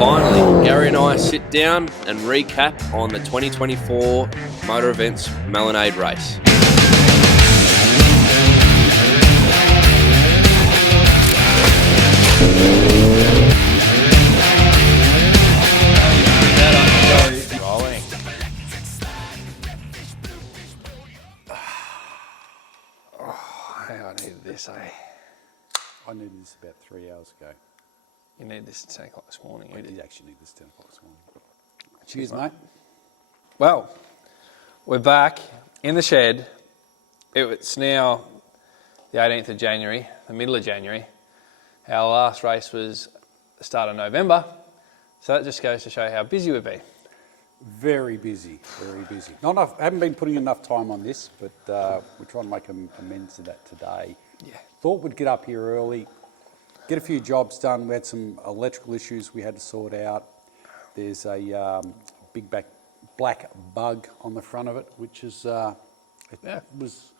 Finally, Gary and I sit down and recap on the 2024 Motor Events Melonaid race. Rolling. I needed this, eh? I needed this about 3 hours ago. You need this at 10 o'clock this morning. I did actually need this 10 o'clock this morning. Cheers, mate. Well, we're back in the shed. It's now the 18th of January, the middle of January. Our last race was the start of November. So that just goes to show how busy we've been. Very busy, very busy. Not enough. I haven't been putting enough time on this, but we're trying to make amends to that today. Yeah. Thought we'd get up here early, get a few jobs done. We had some electrical issues we had to sort out. There's a big black bug on the front of it, which is was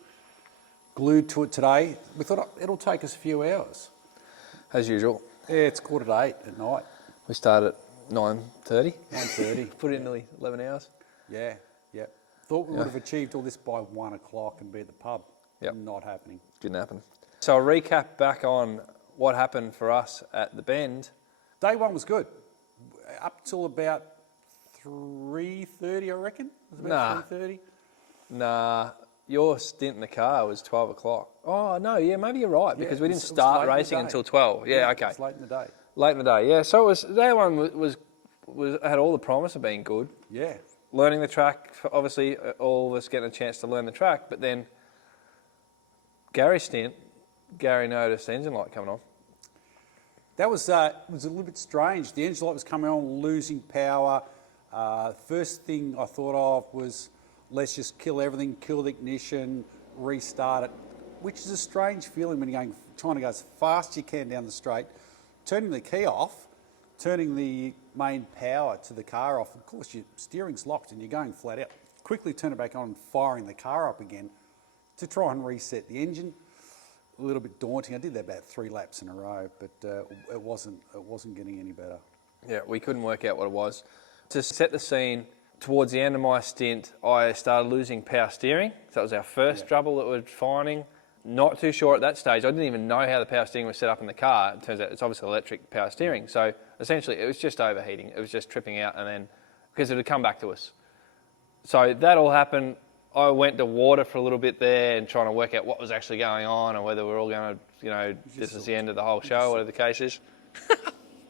glued to it today. We thought it'll take us a few hours. As usual. Yeah, it's 7:45 at night. We start at 9:30. 9:30. Put in nearly 11 hours. Yeah. Thought we would have achieved all this by 1 o'clock and be at the pub. Yep. Not happening. Didn't happen. So I'll recap back on what happened for us at the Bend. Day one was good. Up till about 3:30, I reckon. Was it about 3:30? Nah, your stint in the car was 12 o'clock. Oh, no, yeah, maybe you're right, because we didn't it was start late in the racing day. until 12. Yeah, okay. It was late in the day. Late in the day, yeah. So it was, day one was had all the promise of being good. Yeah. Learning the track, obviously, all of us getting a chance to learn the track, but then Gary's stint, Gary noticed the engine light coming on. That was a little bit strange. The engine light was coming on, losing power. First thing I thought of was, let's just kill everything, kill the ignition, restart it, which is a strange feeling when you're trying to go as fast as you can down the straight, turning the key off, turning the main power to the car off. Of course, your steering's locked and you're going flat out. Quickly turn it back on, firing the car up again to try and reset the engine. A little bit daunting. I did that about 3 laps in a row, but it wasn't getting any better. Yeah, we couldn't work out what it was. To set the scene, towards the end of my stint, I started losing power steering. So that was our first trouble that we're finding. Not too sure at that stage. I didn't even know how the power steering was set up in the car. It turns out it's obviously electric power steering. So essentially it was just overheating. It was just tripping out, and then because it had come back to us. So that all happened. I went to water for a little bit there and trying to work out what was actually going on and whether we're all going to, this is the end of the whole show, whatever the case is.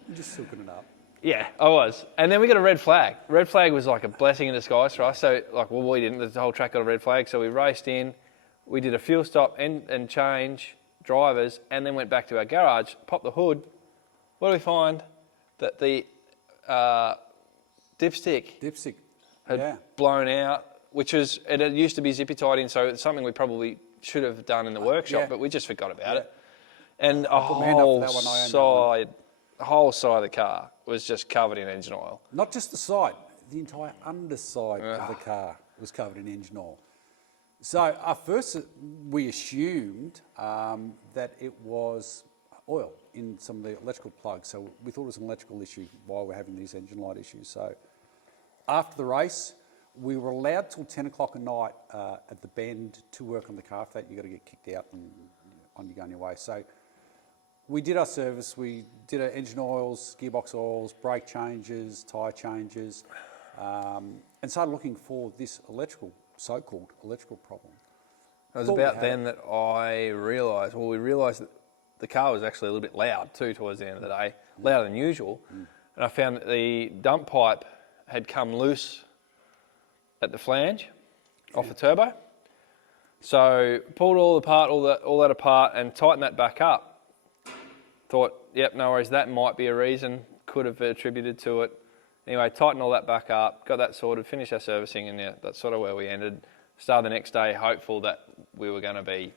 You're just soaking it up. Yeah, I was. And then we got a red flag. Red flag was like a blessing in disguise for us. So, we didn't. The whole track got a red flag. So we raced in. We did a fuel stop and change drivers, and then went back to our garage, popped the hood. What do we find? That the dipstick had blown out, which was, it used to be zippy tied in, so it's something we probably should have done in the workshop, but we just forgot about it. And a whole side of the car was just covered in engine oil. Not just the side, the entire underside of the car was covered in engine oil. So at first we assumed that it was oil in some of the electrical plugs. So we thought it was an electrical issue while we're having these engine light issues. So after the race, we were allowed till 10 o'clock at night at the Bend to work on the car. After that, you've got to get kicked out and on you go on your way. So we did our service. We did our engine oils, gearbox oils, brake changes, tyre changes, and started looking for this so-called electrical problem. It was about then that we realised that the car was actually a little bit loud too towards the end of the day, louder than usual. And I found that the dump pipe had come loose at the flange off the turbo. So pulled all that apart and tightened that back up. Thought, yep, no worries, that might be a reason, could have attributed to it. Anyway, tightened all that back up, got that sorted, finished our servicing, and yeah, that's sort of where we ended. Started the next day, hopeful that we were going to be,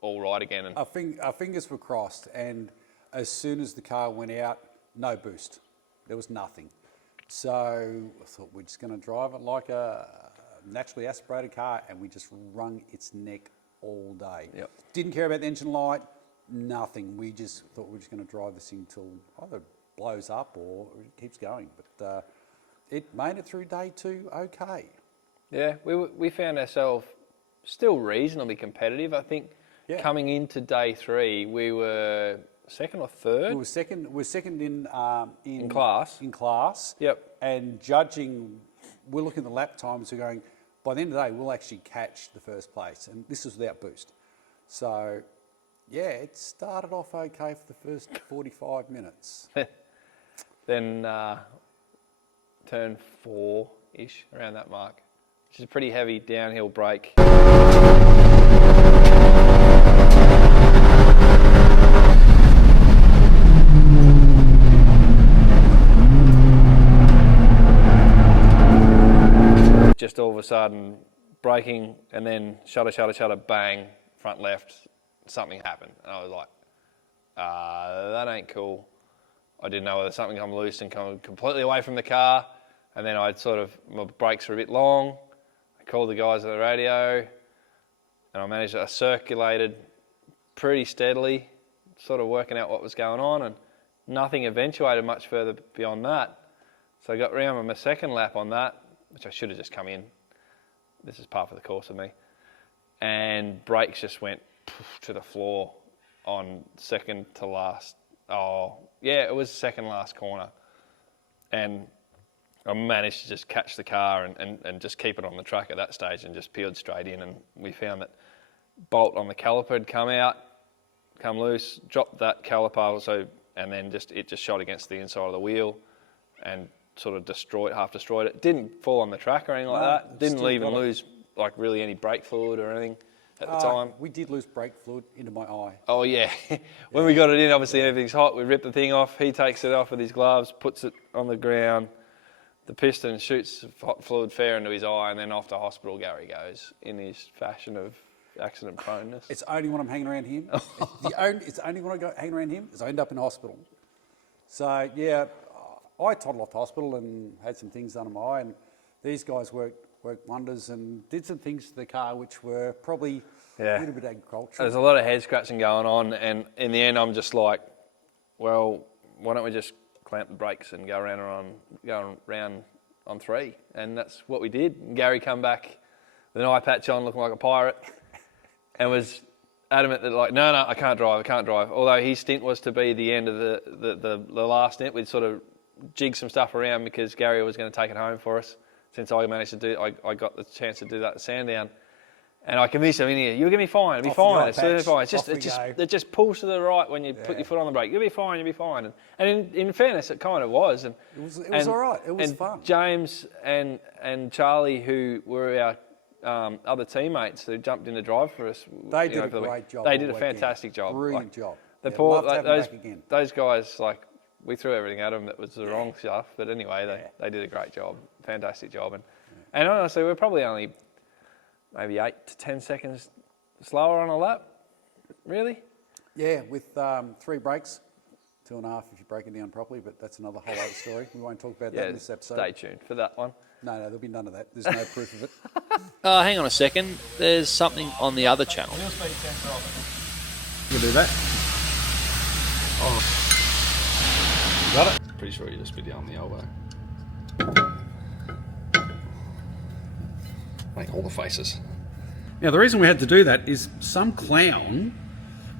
all right again. And our fingers were crossed, and as soon as the car went out, no boost. There was nothing. So I thought we're just going to drive it like a naturally aspirated car, and we just wrung its neck all day. Yep. Didn't care about the engine light, nothing. We just thought we were just going to drive this thing till either blows up or it keeps going. But it made it through day 2 okay. Yeah, we found ourselves still reasonably competitive. I think coming into day 3, we were second or third. We were second in class. In class. Yep. And judging, we're looking at the lap times. We're going, by the end of the day, we'll actually catch the first place, and this was without boost. So, yeah, it started off okay for the first 45 minutes. Then turn 4-ish, around that mark, which is a pretty heavy downhill break. Just all of a sudden, braking and then shutter, bang, front left, something happened. And I was like, that ain't cool. I didn't know whether something come loose and come completely away from the car. And then my brakes were a bit long. I called the guys on the radio and I circulated pretty steadily, sort of working out what was going on, and nothing eventuated much further beyond that. So I got round on my second lap on that, which I should have just come in. This is par for the course of me. And brakes just went to the floor on second to last. Oh, yeah, it was second last corner. And I managed to just catch the car and just keep it on the track at that stage and just peeled straight in. And we found that bolt on the caliper had come loose, dropped that caliper, and then it just shot against the inside of the wheel and sort of half destroyed it. Didn't fall on the track or anything like that. Didn't even lose like really any brake fluid or anything at the time. We did lose brake fluid into my eye. Oh yeah. When we got it in, obviously everything's hot. We ripped the thing off. He takes it off with his gloves, puts it on the ground. The piston shoots hot fluid fair into his eye, and then off to hospital Gary goes in his fashion of accident proneness. It's only when I'm hanging around him. It's only when I go hanging around him is I end up in hospital. So yeah, I toddled off to hospital and had some things done on my eye, and these guys worked wonders and did some things to the car which were probably a little bit agricultural. There's a lot of head scratching going on, and in the end I'm just like, well, why don't we just clamp the brakes and go around on 3? And that's what we did. And Gary come back with an eye patch on, looking like a pirate, and was adamant that like, no, I can't drive. Although his stint was to be the end of the last stint. We'd sort of jig some stuff around because Gary was going to take it home for us. Since I managed to I got the chance to do that at Sandown, and I convinced him, you're going to be fine. It'll be fine. It's fine. It just pulls to the right when you put your foot on the brake. You'll be fine. And in fairness, it kind of was. And it was all right. It was fun. James and Charlie, who were our other teammates who jumped in to drive for us, they did a great job. They did a fantastic job. Brilliant job. Love to have them back again. Those guys, like, we threw everything at them that was the wrong stuff, but anyway, they did a great job, fantastic job, and honestly, we're probably only maybe 8 to 10 seconds slower on a lap, really. Yeah, with 3 brakes, 2.5 if you break it down properly, but that's another whole other story. We won't talk about that in this episode. Stay tuned for that one. No, there'll be none of that. There's no proof of it. Hang on a second. There's something on the other channel. You can do that. Oh. Got it? Pretty sure you just be down the elbow. Make all the faces. Now, the reason we had to do that is some clown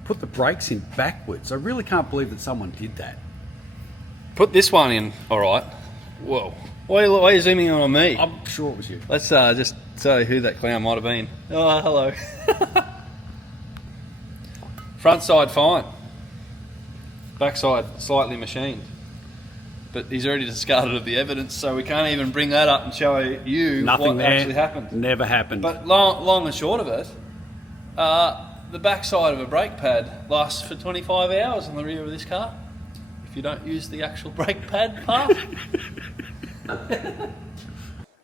put the brakes in backwards. I really can't believe that someone did that. Put this one in, all right. Whoa. Why are you zooming in on me? I'm sure it was you. Let's just say who that clown might have been. Oh, hello. Front side fine. Back side slightly machined. But he's already discarded of the evidence, so we can't even bring that up and show you Nothing what there. actually happened. Never happened. But long and short of it, the backside of a brake pad lasts for 25 hours on the rear of this car if you don't use the actual brake pad part.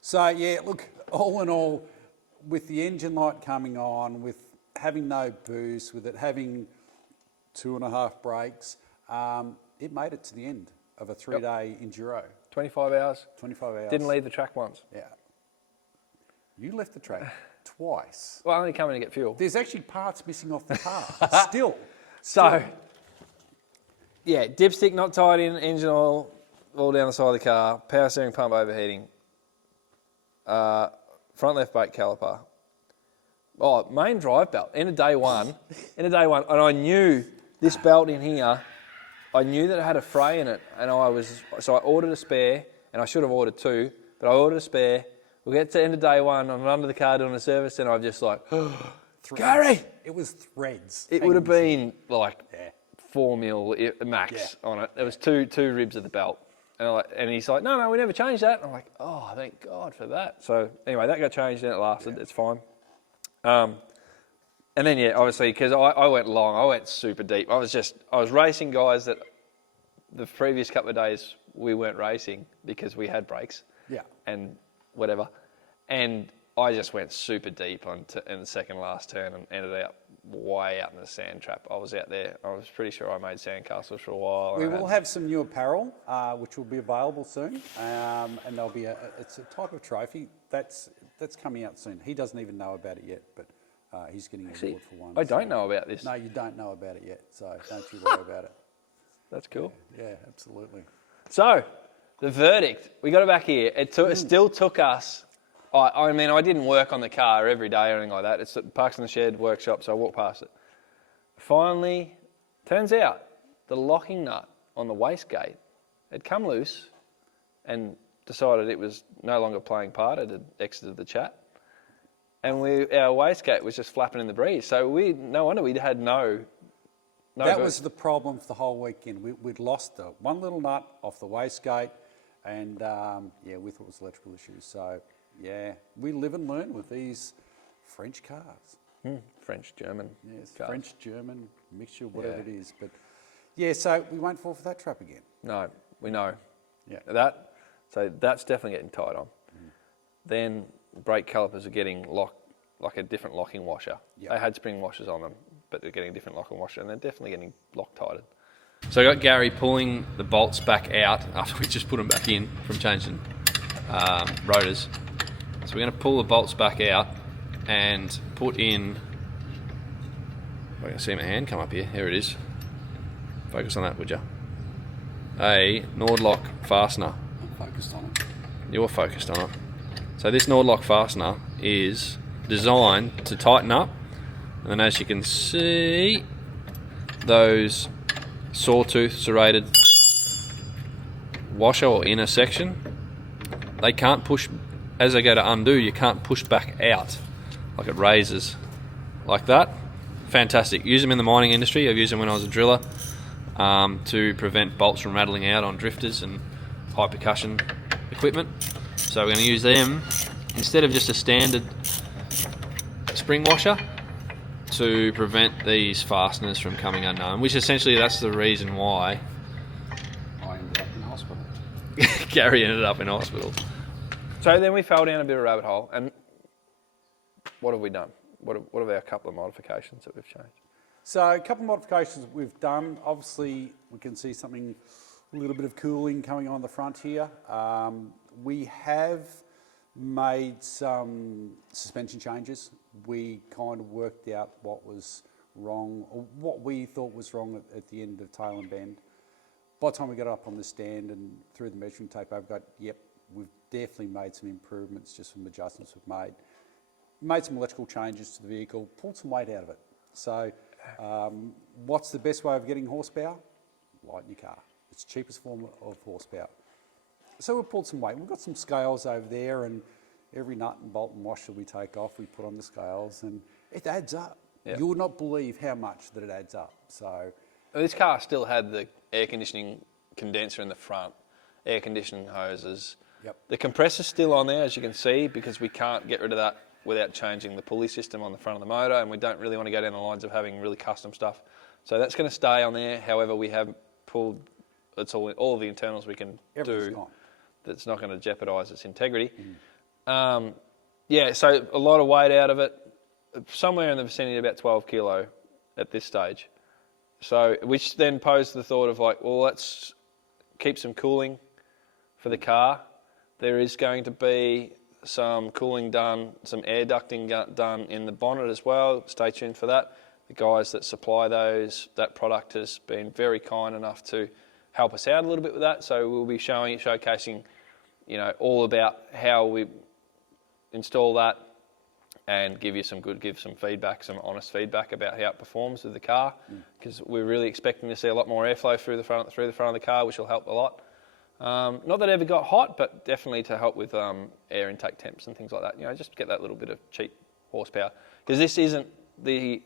So, yeah, look, all in all, with the engine light coming on, with having no boost, with it having 2.5 brakes, it made it to the end of a 3-day enduro. 25 hours. 25 hours. Didn't leave the track once. Yeah. You left the track twice. Well, only coming to get fuel. There's actually parts missing off the car. Still. So, dipstick not tied in, engine oil all down the side of the car, power steering pump overheating, front left brake caliper. Oh, main drive belt, end of day one, and I knew this belt in here, I knew that it had a fray in it, and so I ordered a spare, and I should have ordered two, but I ordered a spare. We get to the end of day one, I'm under the car doing a service, and I'm just like, Gary! It was threads. It would have been like 4 mil max on it. There was two ribs of the belt. And he's like, no, we never changed that. I'm like, oh, thank God for that. So anyway, that got changed and it lasted. It's fine. And then, obviously, because I went long, I went super deep. I was racing guys that the previous couple of days we weren't racing because we had brakes. Yeah. And whatever. And I just went super deep in the second last turn and ended up way out in the sand trap. I was out there. I was pretty sure I made sandcastles for a while. We will have some new apparel, which will be available soon, and there'll be it's a type of trophy that's coming out soon. He doesn't even know about it yet, but he's getting an award for one. I don't know about this. No, you don't know about it yet, so don't you worry about it. That's cool. Yeah, absolutely. So, the verdict. We got it back here. It still took us. I mean, I didn't work on the car every day or anything like that. It parks in the shed, workshop, so I walked past it. Finally, turns out the locking nut on the wastegate had come loose and decided it was no longer playing part. It had exited the chat. And our wastegate was just flapping in the breeze. So no wonder we had no that was the problem for the whole weekend. We'd lost one little nut off the wastegate, and we thought it was electrical issues. So, we live and learn with these French cars. French, German. Yes, cars. French, German, mixture, whatever it is. But, so we won't fall for that trap again. No, we know. Yeah. So that's definitely getting tied on. Then brake calipers are getting locked, like a different locking washer. Yep. They had spring washers on them, but they're getting a different locking washer, and they're definitely getting Loctited. So I got Gary pulling the bolts back out after we just put them back in from changing rotors. So we're going to pull the bolts back out and put in, if I can see my hand come up here, here it is. Focus on that, would you? A Nordlock fastener. I'm focused on it. You're focused on it. So this Nordlock fastener is designed to tighten up, and then as you can see, those sawtooth serrated washer or inner section, they can't push, as they go to undo, you can't push back out like it raises like that. Fantastic. Use them in the mining industry. I've used them when I was a driller to prevent bolts from rattling out on drifters and high percussion equipment. So we're going to use them instead of just a standard spring washer to prevent these fasteners from coming undone, which essentially that's the reason why I ended up in hospital. Gary ended up in hospital. So then we fell down a bit of a rabbit hole, and what have we done? What are our couple of modifications that we've changed? So a couple of modifications that we've done. Obviously, we can see something, a little bit of cooling coming on the front here. We have made some suspension changes. We kind of worked out what was wrong, or what we thought was wrong at the end of tail and bend. By the time we got up on the stand and through the measuring tape, I've got, we've definitely made some improvements just from adjustments we've made. Made some electrical changes to the vehicle, pulled some weight out of it. So what's the best way of getting horsepower? Lighten your car. It's the cheapest form of horsepower. So we pulled some weight. We've got some scales over there, and every nut and bolt and washer we take off, we put on the scales, and it adds up. Yep. You would not believe how much that it adds up. So This car still had the air conditioning condenser in the front, air conditioning hoses. Yep. The compressor's still on there, as you can see, because we can't get rid of that without changing the pulley system on the front of the motor, and we don't really want to go down the lines of having really custom stuff. So that's going to stay on there. However, we have pulled, it's all of the internals we can do. gone. That's not going to jeopardise its integrity. So a lot of weight out of it, somewhere in the vicinity of about 12 kilo at this stage. So, which then posed the thought of like, well, let's keep some cooling for the car. There is going to be some cooling done, some air ducting done in the bonnet as well. Stay tuned for that. the guys that supply that product has been very kind enough to help us out a little bit with that. So we'll be showcasing, all about how we install that, and give some feedback, some honest feedback about how it performs with the car, because we're really expecting to see a lot more airflow through the front of the car, which will help a lot. Not that it ever got hot, but definitely to help with air intake temps and things like that. Just get that little bit of cheap horsepower, because this isn't the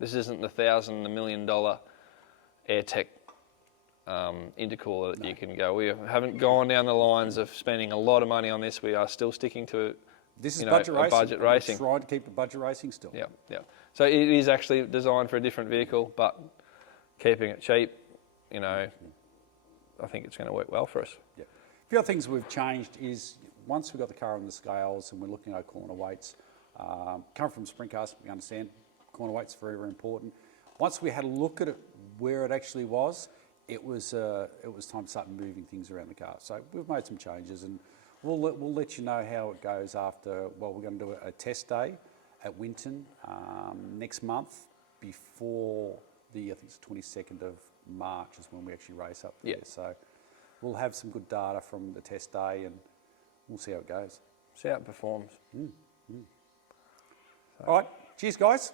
$1,000, the $1 million AirTech intercooler that you can go. We haven't gone down the lines of spending a lot of money on this. We are still sticking to This is budget racing. Budget racing. We're trying to keep the budget racing still. Yeah. So it is actually designed for a different vehicle, but keeping it cheap, I think it's going to work well for us. Yeah. A few other things we've changed is once we've got the car on the scales and we're looking at corner weights, come from sprint cars, we understand corner weights are very, very important. Once we had a look at it, where it actually was, it was time to start moving things around the car. So we've made some changes, and we'll let you know how it goes after. Well, we're going to do a test day at Winton next month before I think it's the 22nd of March is when we actually race up there. Yeah. So we'll have some good data from the test day, and we'll see how it goes. See how it performs. All right, cheers, guys.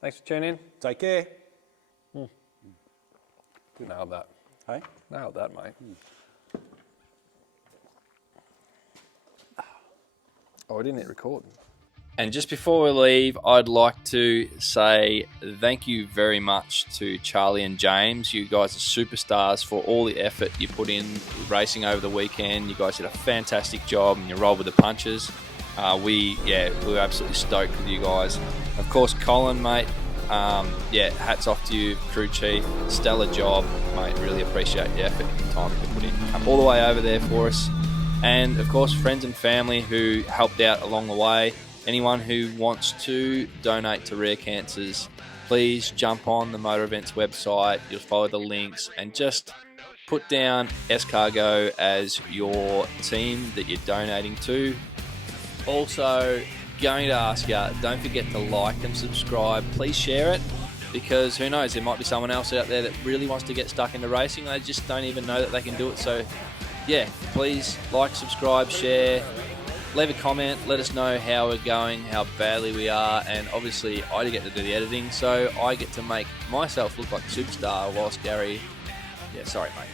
Thanks for tuning in. Take care. Nailed that. Hey. Nailed that, mate. Oh, I didn't hit record. And just before we leave, I'd like to say thank you very much to Charlie and James. You guys are superstars for all the effort you put in racing over the weekend. You guys did a fantastic job, and you rolled with the punches. We were absolutely stoked with you guys. Of course, Colin, mate. Hats off to you, crew chief. Stellar job, mate. Really appreciate the effort and time you put in. Come all the way over there for us. And of course, friends and family who helped out along the way. Anyone who wants to donate to Rare Cancers, please jump on the Motor Events website. You'll follow the links and just put down Escargo as your team that you're donating to. Also, going to ask you, don't forget to like and subscribe. Please share it, because who knows, there might be someone else out there that really wants to get stuck into racing. They just don't even know that they can do it. So yeah, please like, subscribe, share, leave a comment, let us know how we're going, how badly we are, and obviously I get to do the editing, so I get to make myself look like a superstar whilst Gary, sorry mate.